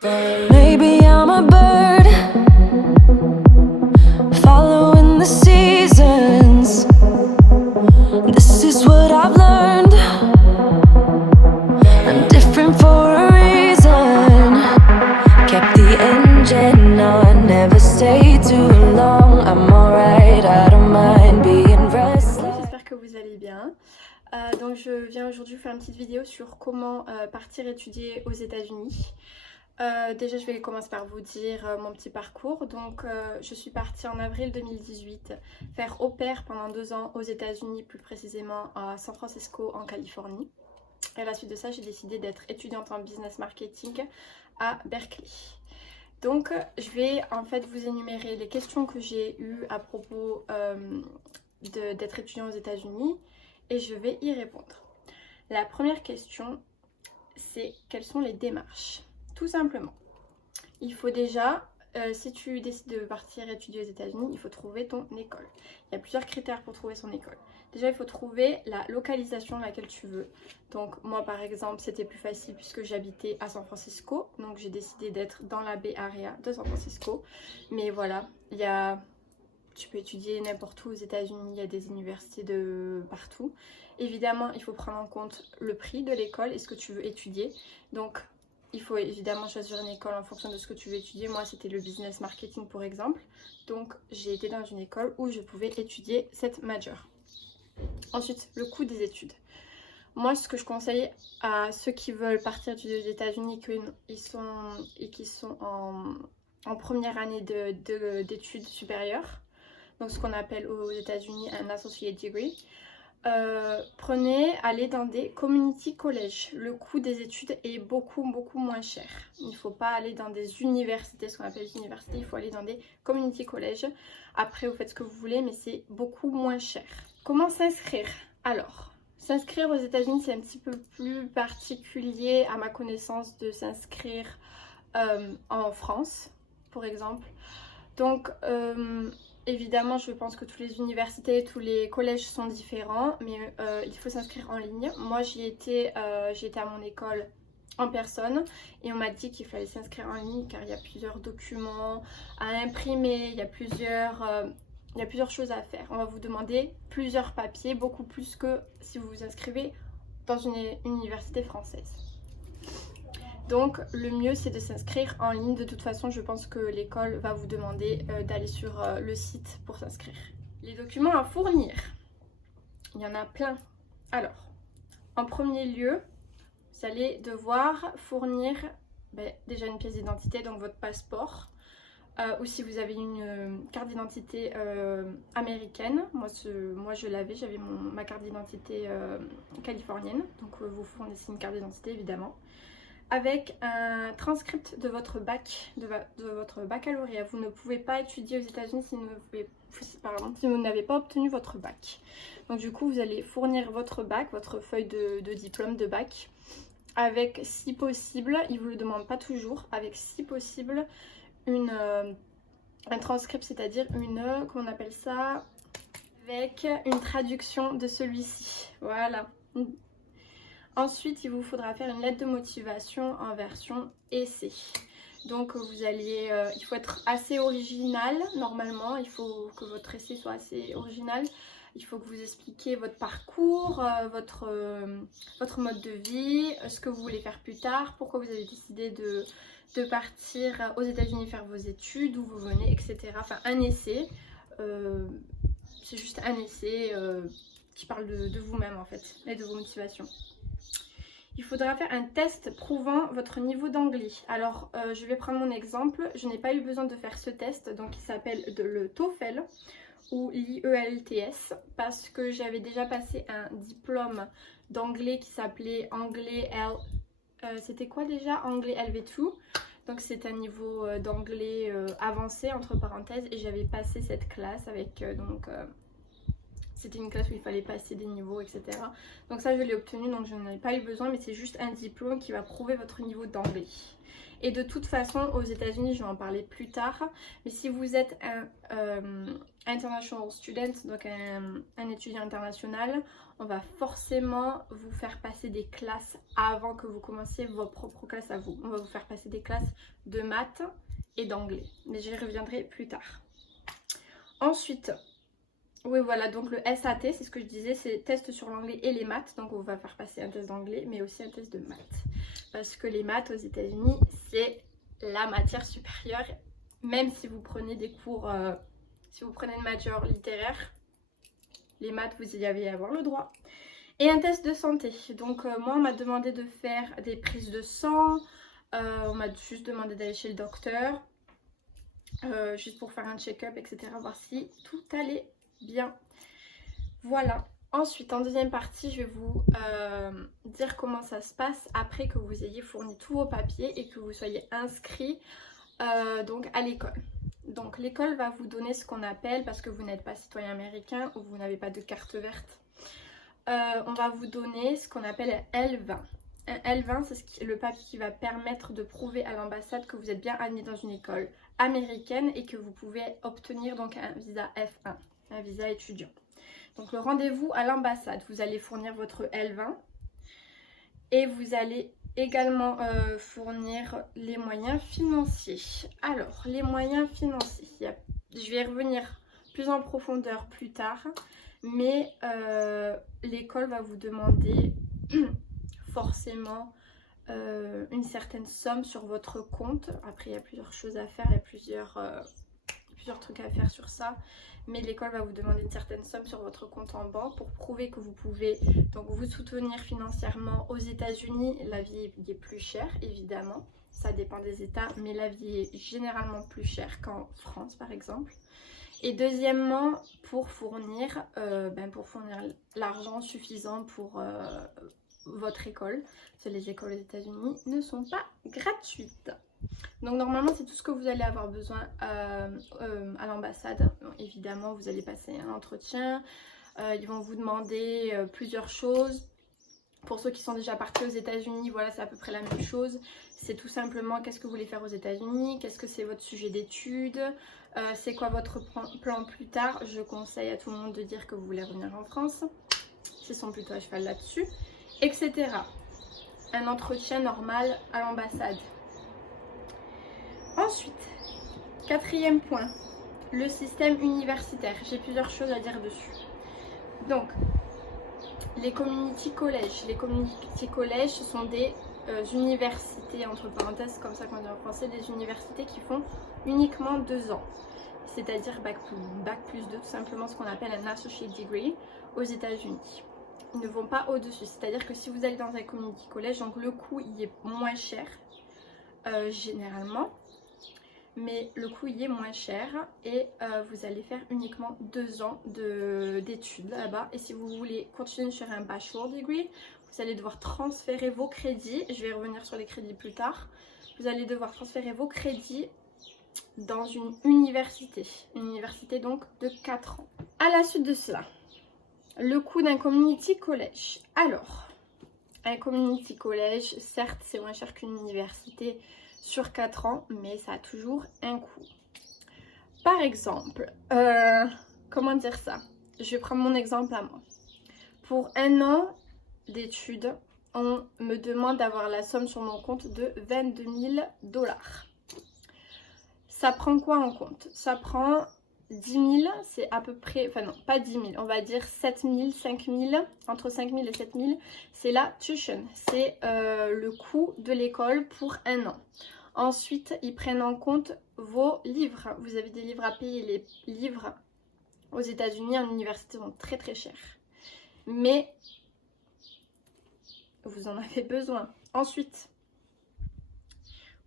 Maybe I'm a bird following the seasons. This is what I've learned. I'm different for a reason. Kept the engine on, never stay too long. I'm alright, I don't mind being restless. J'espère que vous allez bien. Donc je viens aujourd'hui faire une petite vidéo sur comment partir étudier aux États-Unis. Déjà je vais commencer par vous dire mon petit parcours. Donc je suis partie en avril 2018 faire au pair pendant 2 ans aux États-Unis, plus précisément à San Francisco en Californie. Et à la suite de ça, j'ai décidé d'être étudiante en business marketing à Berkeley. Donc je vais en fait vous énumérer les questions que j'ai eues à propos d'être étudiant aux États-Unis et je vais y répondre. La première question, c'est quelles sont les démarches? Tout simplement, il faut déjà, si tu décides de partir étudier aux États-Unis, il faut trouver ton école. Il y a plusieurs critères pour trouver son école. Déjà, il faut trouver la localisation à laquelle tu veux. Donc moi, par exemple, c'était plus facile puisque j'habitais à San Francisco. Donc j'ai décidé d'être dans la Bay Area de San Francisco. Mais voilà, tu peux étudier n'importe où aux États-Unis, il y a des universités de partout. Évidemment, il faut prendre en compte le prix de l'école et ce que tu veux étudier. Donc il faut évidemment choisir une école en fonction de ce que tu veux étudier. Moi, c'était le business marketing, pour exemple. Donc, j'ai été dans une école où je pouvais étudier cette majeure. Ensuite, le coût des études. Moi, ce que je conseille à ceux qui veulent partir étudier aux États-Unis et qui sont en première année d'études supérieures, donc ce qu'on appelle aux États-Unis un associate degree, allez dans des community college. Le coût des études est beaucoup moins cher. Il ne faut pas aller dans des universités, ce qu'on appelle les universités, il faut aller dans des community college. Après vous faites ce que vous voulez, mais c'est beaucoup moins cher. Comment s'inscrire? Alors, s'inscrire aux États-Unis, c'est un petit peu plus particulier à ma connaissance de s'inscrire en France, pour exemple. Donc évidemment, je pense que toutes les universités, tous les collèges sont différents, mais il faut s'inscrire en ligne. Moi, j'y étais à mon école en personne et on m'a dit qu'il fallait s'inscrire en ligne car il y a plusieurs documents à imprimer, il y a plusieurs choses à faire. On va vous demander plusieurs papiers, beaucoup plus que si vous vous inscrivez dans une université française. Donc le mieux c'est de s'inscrire en ligne. De toute façon je pense que l'école va vous demander d'aller sur le site pour s'inscrire. Les documents à fournir, il y en a plein. Alors, en premier lieu, vous allez devoir fournir déjà une pièce d'identité, donc votre passeport. Ou si vous avez une carte d'identité américaine, moi je l'avais, j'avais ma carte d'identité californienne. Donc vous fournissez une carte d'identité évidemment. Avec un transcript de votre bac, de votre baccalauréat. Vous ne pouvez pas étudier aux États-Unis si vous n'avez pas obtenu votre bac. Donc du coup, vous allez fournir votre bac, votre feuille de diplôme de bac, avec si possible, ils ne vous le demandent pas toujours, avec si possible un transcript, c'est-à-dire comment on appelle ça, avec une traduction de celui-ci. Voilà. Ensuite, il vous faudra faire une lettre de motivation en version essai. Donc il faut être assez original normalement, il faut que votre essai soit assez original. Il faut que vous expliquiez votre parcours, votre mode de vie, ce que vous voulez faire plus tard, pourquoi vous avez décidé de partir aux États-Unis faire vos études, d'où vous venez, etc. Enfin, un essai, c'est juste un essai qui parle de vous-même en fait et de vos motivations. Il faudra faire un test prouvant votre niveau d'anglais. Alors, je vais prendre mon exemple. Je n'ai pas eu besoin de faire ce test, donc il s'appelle le TOEFL ou l'IELTS parce que j'avais déjà passé un diplôme d'anglais qui s'appelait c'était quoi déjà? Anglais LV2. Donc c'est un niveau d'anglais avancé entre parenthèses et j'avais passé cette classe avec c'était une classe où il fallait passer des niveaux, etc. Donc ça, je l'ai obtenu, donc je n'en ai pas eu besoin, mais c'est juste un diplôme qui va prouver votre niveau d'anglais. Et de toute façon, aux États-Unis, je vais en parler plus tard. Mais si vous êtes un international student, donc un étudiant international, on va forcément vous faire passer des classes avant que vous commenciez vos propres classes à vous. On va vous faire passer des classes de maths et d'anglais. Mais j'y reviendrai plus tard. Ensuite, oui voilà, donc le SAT, c'est ce que je disais, c'est test sur l'anglais et les maths. Donc on va faire passer un test d'anglais, mais aussi un test de maths. Parce que les maths aux États-Unis, c'est la matière supérieure. Même si vous prenez des cours, si vous prenez une major littéraire, les maths, vous y allez avoir le droit. Et un test de santé. Donc moi, on m'a demandé de faire des prises de sang. On m'a juste demandé d'aller chez le docteur. Juste pour faire un check-up, etc. Voir si tout allait bien. Voilà. Ensuite, en deuxième partie, je vais vous dire comment ça se passe après que vous ayez fourni tous vos papiers et que vous soyez inscrit donc à l'école. Donc l'école va vous donner ce qu'on appelle, parce que vous n'êtes pas citoyen américain ou vous n'avez pas de carte verte, on va vous donner ce qu'on appelle un L20. Un L20, c'est le papier qui va permettre de prouver à l'ambassade que vous êtes bien admis dans une école américaine et que vous pouvez obtenir donc un visa F1, un visa étudiant. Donc le rendez-vous à l'ambassade, vous allez fournir votre L20 et vous allez également fournir les moyens financiers. Alors, les moyens financiers, je vais y revenir plus en profondeur plus tard, mais l'école va vous demander forcément une certaine somme sur votre compte. Après, il y a plusieurs choses à faire, il y a plusieurs trucs à faire sur ça. Mais l'école va vous demander une certaine somme sur votre compte en banque pour prouver que vous pouvez donc vous soutenir financièrement. Aux États-Unis, la vie est plus chère, évidemment. Ça dépend des États, mais la vie est généralement plus chère qu'en France, par exemple. Et deuxièmement, pour fournir l'argent suffisant pour votre école. Parce que les écoles aux États-Unis ne sont pas gratuites. Donc normalement c'est tout ce que vous allez avoir besoin à l'ambassade. Évidemment vous allez passer un entretien, ils vont vous demander plusieurs choses. Pour ceux qui sont déjà partis aux États-Unis, voilà, c'est à peu près la même chose. C'est tout simplement qu'est-ce que vous voulez faire aux États-Unis, qu'est-ce que c'est votre sujet d'études, c'est quoi votre plan plus tard. Je conseille à tout le monde de dire que vous voulez revenir en France, s'ils sont plutôt à cheval là-dessus, etc. Un entretien normal à l'ambassade. Ensuite, quatrième point, le système universitaire. J'ai plusieurs choses à dire dessus. Donc, les community colleges. Les community colleges, ce sont des universités, entre parenthèses, comme ça qu'on dit en français, des universités qui font uniquement 2 ans. C'est-à-dire bac plus 2, tout simplement ce qu'on appelle un associate degree aux États-Unis. Ils ne vont pas au-dessus. C'est-à-dire que si vous allez dans un community college, donc le coût il est moins cher généralement. Mais le coût y est moins cher et vous allez faire uniquement 2 ans d'études là-bas. Et si vous voulez continuer sur un bachelor degree, vous allez devoir transférer vos crédits. Je vais revenir sur les crédits plus tard. Vous allez devoir transférer vos crédits dans une université donc de 4 ans. À la suite de cela, le coût d'un community college. Alors, un community college, certes c'est moins cher qu'une université sur 4 ans, mais ça a toujours un coût. Par exemple, comment dire ça? Je vais prendre mon exemple à moi. Pour 1 an d'études, on me demande d'avoir la somme sur mon compte de 22 000 $. Ça prend quoi en compte? Ça prend 10 000, c'est à peu près, enfin non, pas 10 000, on va dire 7 000, 5 000, entre 5 000 et 7 000, c'est la tuition, c'est le coût de l'école pour 1 an. Ensuite, ils prennent en compte vos livres. Vous avez des livres à payer. Les livres aux États-Unis en université sont très très chers. Mais vous en avez besoin. Ensuite,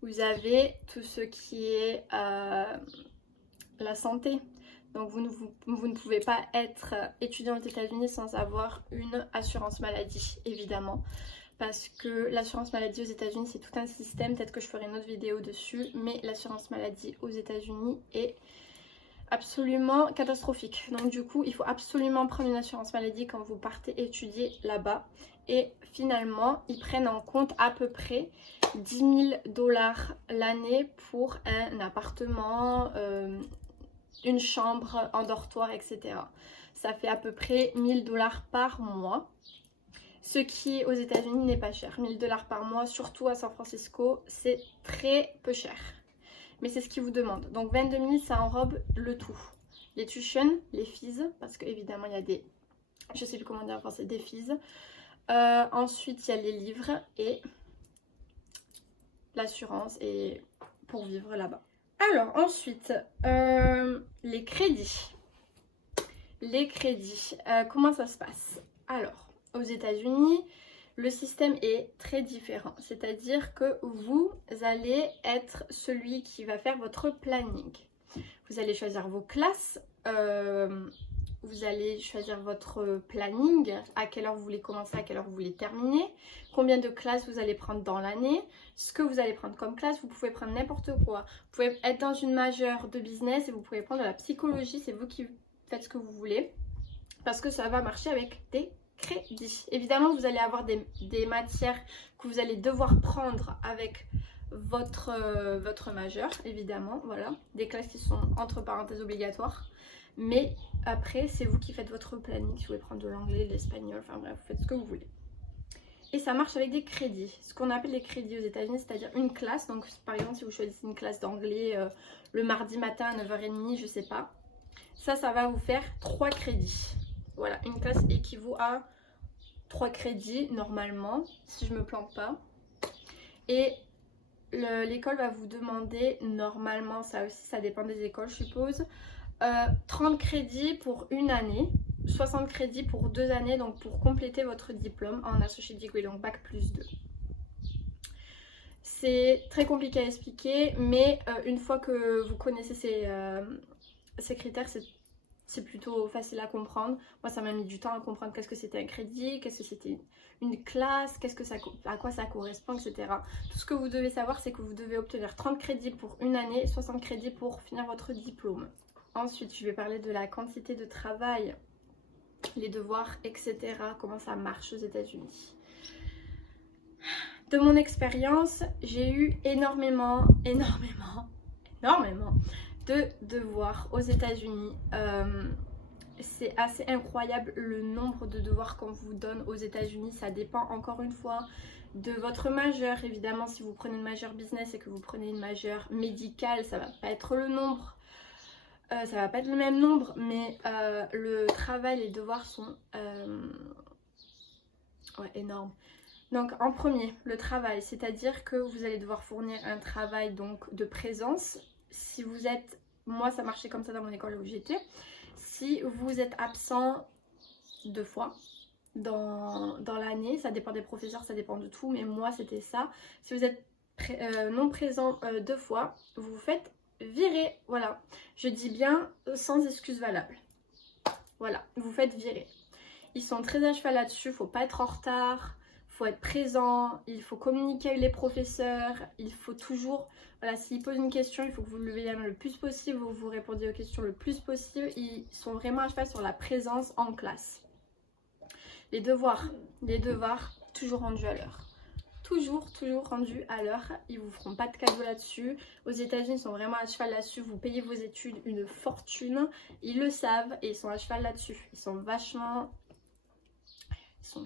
vous avez tout ce qui est la santé. Donc vous ne pouvez pas être étudiant aux États-Unis sans avoir une assurance maladie, évidemment. Parce que l'assurance maladie aux États-Unis, c'est tout un système. Peut-être que je ferai une autre vidéo dessus. Mais l'assurance maladie aux États-Unis est absolument catastrophique. Donc du coup, il faut absolument prendre une assurance maladie quand vous partez étudier là-bas. Et finalement, ils prennent en compte à peu près 10 000 $ l'année pour un appartement, une chambre, un dortoir, etc. Ça fait à peu près 1 000 $ par mois. Ce qui aux États-Unis n'est pas cher. 1 000 $ par mois, surtout à San Francisco, c'est très peu cher. Mais c'est ce qu'ils vous demandent. Donc 22 000, ça enrobe le tout. Les tuitions, les fees, parce qu'évidemment il y a des, je sais plus comment dire en français, des fees. Ensuite il y a les livres et l'assurance et pour vivre là-bas. Alors ensuite, les crédits. Les crédits, comment ça se passe? Alors, aux États-Unis, le système est très différent. C'est-à-dire que vous allez être celui qui va faire votre planning. Vous allez choisir vos classes, vous allez choisir votre planning, à quelle heure vous voulez commencer, à quelle heure vous voulez terminer, combien de classes vous allez prendre dans l'année, ce que vous allez prendre comme classe. Vous pouvez prendre n'importe quoi. Vous pouvez être dans une majeure de business et vous pouvez prendre de la psychologie, c'est vous qui faites ce que vous voulez, parce que ça va marcher avec des crédits. Évidemment, vous allez avoir des matières que vous allez devoir prendre avec votre majeur, évidemment, voilà, des classes qui sont entre parenthèses obligatoires, mais après c'est vous qui faites votre planning. Si vous voulez prendre de l'anglais, de l'espagnol, enfin bref, vous faites ce que vous voulez. Et ça marche avec des crédits, ce qu'on appelle les crédits aux États-Unis, c'est-à-dire une classe. Donc par exemple, si vous choisissez une classe d'anglais le mardi matin à 9h30, je sais pas, ça va vous faire 3 crédits. Voilà, une classe équivaut à 3 crédits normalement, si je me plante pas. Et l'école va vous demander, normalement, ça aussi ça dépend des écoles je suppose, 30 crédits pour une année, 60 crédits pour 2 années, donc pour compléter votre diplôme en associate degree, donc bac plus 2. C'est très compliqué à expliquer, mais une fois que vous connaissez ces critères, c'est plutôt facile à comprendre. Moi, ça m'a mis du temps à comprendre qu'est-ce que c'était un crédit, qu'est-ce que c'était une classe, à quoi ça correspond, etc. Tout ce que vous devez savoir, c'est que vous devez obtenir 30 crédits pour une année, 60 crédits pour finir votre diplôme. Ensuite, je vais parler de la quantité de travail, les devoirs, etc. Comment ça marche aux États-Unis. De mon expérience, j'ai eu énormément de devoirs aux États-Unis. C'est assez incroyable le nombre de devoirs qu'on vous donne aux États-Unis. Ça dépend encore une fois de votre majeur. Évidemment, si vous prenez une majeure business et que vous prenez une majeure médicale, ça va pas être le nombre. Ça va pas être le même nombre, mais le travail, les devoirs sont énormes. Donc en premier, le travail, c'est-à-dire que vous allez devoir fournir un travail donc de présence. Si vous êtes, moi ça marchait comme ça dans mon école où j'étais, si vous êtes absent 2 fois dans l'année, ça dépend des professeurs, ça dépend de tout, mais moi c'était ça. Si vous êtes non présent 2 fois, vous vous faites virer, voilà. Je dis bien sans excuse valable. Voilà, vous vous faites virer. Ils sont très à cheval là-dessus, faut pas être en retard. Faut être présent, il faut communiquer avec les professeurs, il faut toujours, voilà, s'ils posent une question, il faut que vous levez la main le plus possible, vous répondez aux questions le plus possible. Ils sont vraiment à cheval sur la présence en classe. Les devoirs, toujours rendus à l'heure. Toujours rendus à l'heure, ils vous feront pas de cadeau là-dessus. Aux États-Unis, ils sont vraiment à cheval là-dessus, vous payez vos études une fortune, ils le savent et ils sont à cheval là-dessus. Ils sont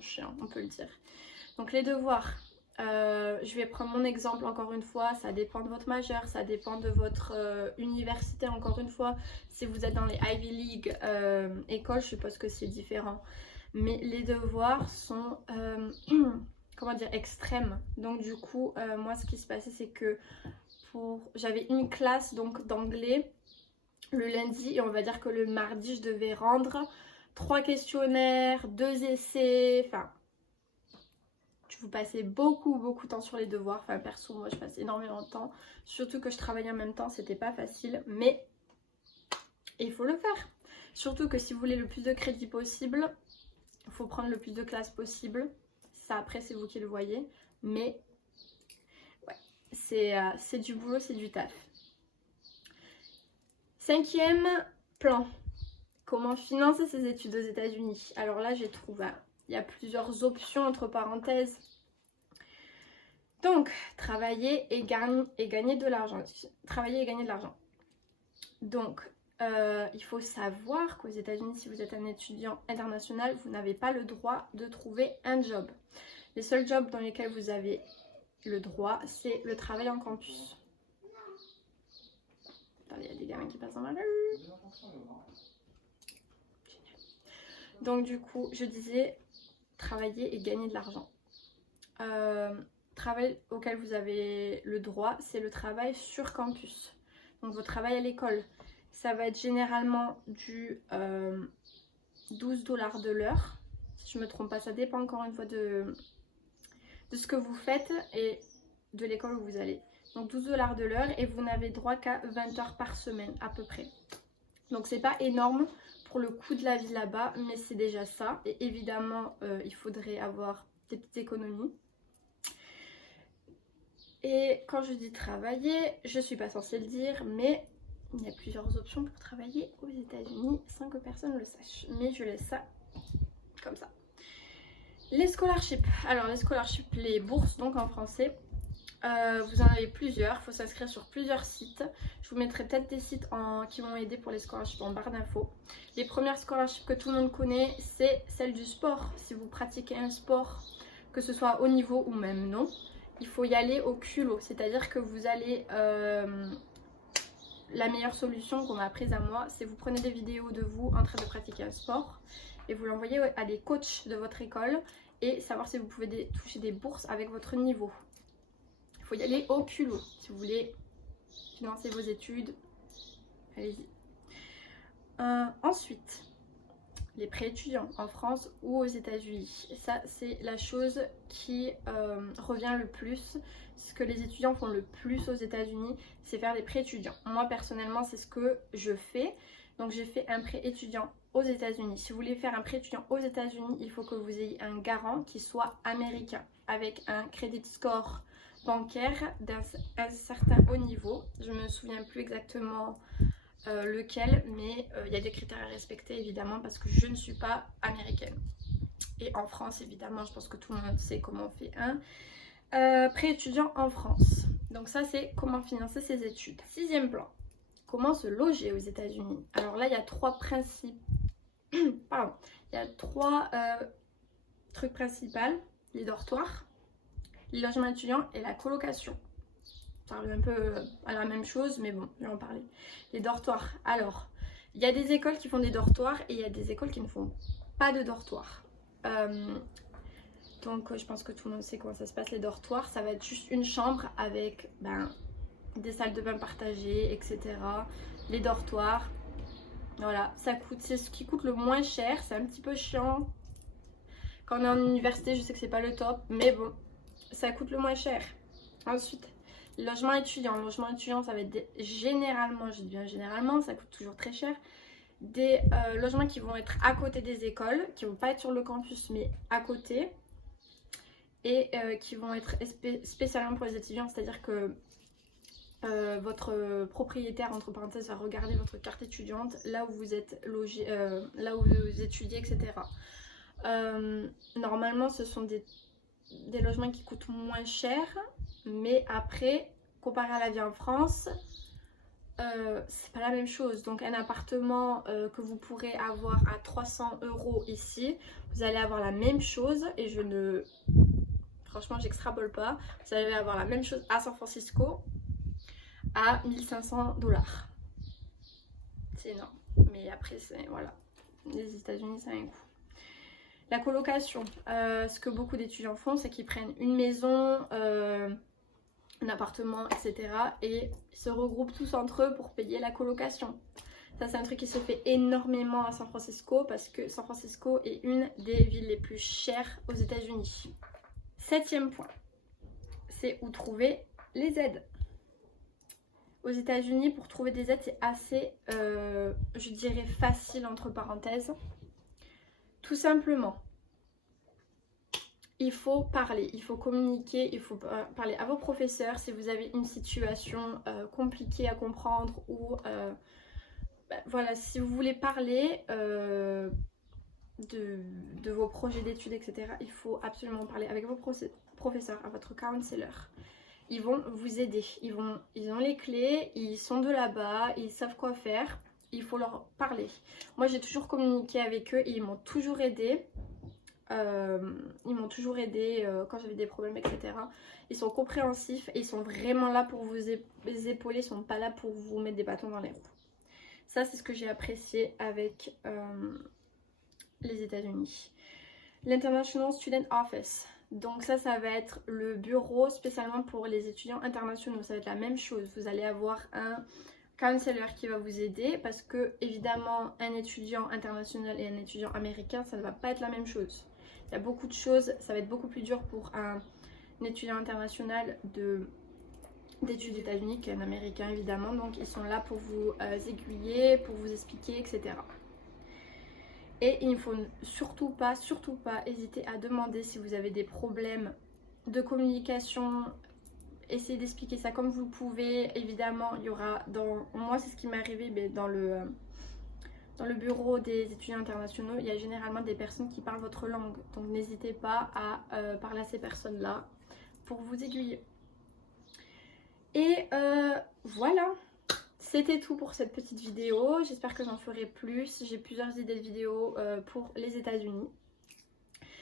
chiants, on peut le dire. Donc les devoirs, je vais prendre mon exemple encore une fois, ça dépend de votre majeur, ça dépend de votre université encore une fois. Si vous êtes dans les Ivy League écoles, je suppose que c'est différent. Mais les devoirs sont, comment dire, extrêmes. Donc du coup, moi ce qui se passait c'est que j'avais une classe donc d'anglais le lundi et on va dire que le mardi je devais rendre 3 questionnaires, 2 essais, enfin... Vous passez beaucoup de temps sur les devoirs. Enfin perso, moi je passe énormément de temps. Surtout que je travaillais en même temps, c'était pas facile. Mais il faut le faire. Surtout que si vous voulez le plus de crédits possible, il faut prendre le plus de classes possible. Ça après c'est vous qui le voyez. Mais ouais, c'est du boulot, c'est du taf. 5e plan. Comment financer ses études aux États-Unis? Alors là j'ai trouvé... Il y a plusieurs options entre parenthèses. Donc, travailler et gagner de l'argent. Travailler et gagner de l'argent. Donc, il faut savoir qu'aux États-Unis, si vous êtes un étudiant international, vous n'avez pas le droit de trouver un job. Les seuls jobs dans lesquels vous avez le droit, c'est le travail en campus. Attendez, il y a des gamins qui passent dans ma rue. Donc du coup, je disais travailler et gagner de l'argent. Travail auquel vous avez le droit, c'est le travail sur campus. Donc votre travail à l'école, ça va être généralement du 12 $ de l'heure. Si je ne me trompe pas, ça dépend encore une fois de ce que vous faites et de l'école où vous allez. Donc 12 $ de l'heure et vous n'avez droit qu'à 20 heures par semaine à peu près. Donc c'est pas énorme pour le coût de la vie là-bas, mais c'est déjà ça. Et évidemment, il faudrait avoir des petites économies. Et quand je dis travailler, je suis pas censée le dire, mais il y a plusieurs options pour travailler aux États-Unis sans que personne le sache. Mais je laisse ça comme ça. Les scholarships. Alors les scholarships, les bourses donc en français. Vous en avez plusieurs, il faut s'inscrire sur plusieurs sites. Je vous mettrai peut-être des sites qui vont aider pour les scholarships en barre d'infos. Les premières scholarships que tout le monde connaît, c'est celle du sport. Si vous pratiquez un sport, que ce soit au niveau ou même non, il faut y aller au culot. C'est-à-dire que vous allez... la meilleure solution qu'on m'a apprise à moi, c'est vous prenez des vidéos de vous en train de pratiquer un sport et vous l'envoyez à des coachs de votre école et savoir si vous pouvez toucher des bourses avec votre niveau. Il faut y aller au culot. Si vous voulez financer vos études, allez-y. Ensuite, les prêts étudiants en France ou aux États-Unis. Ça, c'est la chose qui revient le plus. Ce que les étudiants font le plus aux États-Unis, c'est faire des prêts étudiants. Moi, personnellement, c'est ce que je fais. Donc, j'ai fait un prêt étudiant aux États-Unis. Si vous voulez faire un prêt étudiant aux États-Unis, il faut que vous ayez un garant qui soit américain, avec un credit score bancaire d'un certain haut niveau. Je ne me souviens plus exactement lequel, mais il y a des critères à respecter évidemment parce que je ne suis pas américaine. Et en France, évidemment, je pense que tout le monde sait comment on fait un prêt étudiant en France. Donc ça, c'est comment financer ses études. Sixième plan, comment se loger aux États-Unis. Alors là, il y a trois principes. Pardon. Il y a trois trucs principaux. Les dortoirs, les logements étudiants et la colocation. Ça revient un peu à la même chose, mais bon, je vais en parler. Les dortoirs. Alors, il y a des écoles qui font des dortoirs et il y a des écoles qui ne font pas de dortoirs. Donc, je pense que tout le monde sait comment ça se passe, les dortoirs. Ça va être juste une chambre avec des salles de bain partagées, etc. Les dortoirs. Voilà, ça coûte, c'est ce qui coûte le moins cher. C'est un petit peu chiant. Quand on est en université, je sais que c'est pas le top, mais bon, ça coûte le moins cher. Ensuite, logement étudiant. Le logement étudiant, ça va être généralement, je dis bien généralement, ça coûte toujours très cher. Des logements qui vont être à côté des écoles, qui ne vont pas être sur le campus, mais à côté. Et qui vont être spécialement pour les étudiants, c'est-à-dire que votre propriétaire, entre parenthèses, va regarder votre carte étudiante, là où vous êtes logé, là où vous étudiez, etc. Normalement, ce sont des logements qui coûtent moins cher, mais après, comparé à la vie en France, c'est pas la même chose. Donc un appartement que vous pourrez avoir à 300 € ici, vous allez avoir la même chose et franchement, j'extrapole pas. Vous allez avoir la même chose à San Francisco à 1500 $. C'est énorme. Mais après, voilà. Les États-Unis, ça a un coût. La colocation. Ce que beaucoup d'étudiants font, c'est qu'ils prennent une maison, un appartement, etc. et se regroupent tous entre eux pour payer la colocation. Ça, c'est un truc qui se fait énormément à San Francisco parce que San Francisco est une des villes les plus chères aux États-Unis. Septième point, c'est où trouver les aides. Aux États-Unis, pour trouver des aides, c'est assez, je dirais, facile entre parenthèses. Tout simplement, il faut parler, il faut communiquer, il faut parler à vos professeurs si vous avez une situation compliquée à comprendre ou voilà, si vous voulez parler de vos projets d'études, etc. Il faut absolument parler avec vos professeur, à votre counselor. Ils vont vous aider, ils ont les clés, ils sont de là-bas, ils savent quoi faire, il faut leur parler. Moi j'ai toujours communiqué avec eux et ils m'ont toujours aidé. Quand j'avais des problèmes, etc. Ils sont compréhensifs et ils sont vraiment là pour vous épauler, ils sont pas là pour vous mettre des bâtons dans les roues. Ça c'est ce que j'ai apprécié avec les États-Unis. L'International Student Office. Donc ça va être le bureau spécialement pour les étudiants internationaux. Ça va être la même chose. Vous allez avoir un counselor qui va vous aider parce que évidemment un étudiant international et un étudiant américain, ça ne va pas être la même chose. Il y a beaucoup de choses, ça va être beaucoup plus dur pour un étudiant international d'études aux États-Unis qu'un américain évidemment. Donc ils sont là pour vous aiguiller, pour vous expliquer, etc. Et il ne faut surtout pas hésiter à demander si vous avez des problèmes de communication. Essayez d'expliquer ça comme vous pouvez. Évidemment, il y aura moi c'est ce qui m'est arrivé, mais dans le bureau des étudiants internationaux, il y a généralement des personnes qui parlent votre langue. Donc n'hésitez pas à parler à ces personnes-là pour vous aiguiller. Et voilà. C'était tout pour cette petite vidéo. J'espère que j'en ferai plus. J'ai plusieurs idées de vidéos pour les États-Unis.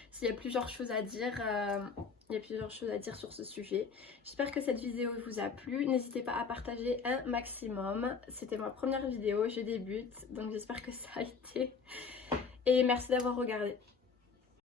S'il y a plusieurs choses à dire, sur ce sujet. J'espère que cette vidéo vous a plu. N'hésitez pas à partager un maximum. C'était ma première vidéo, je débute. Donc j'espère que ça a été. Et merci d'avoir regardé.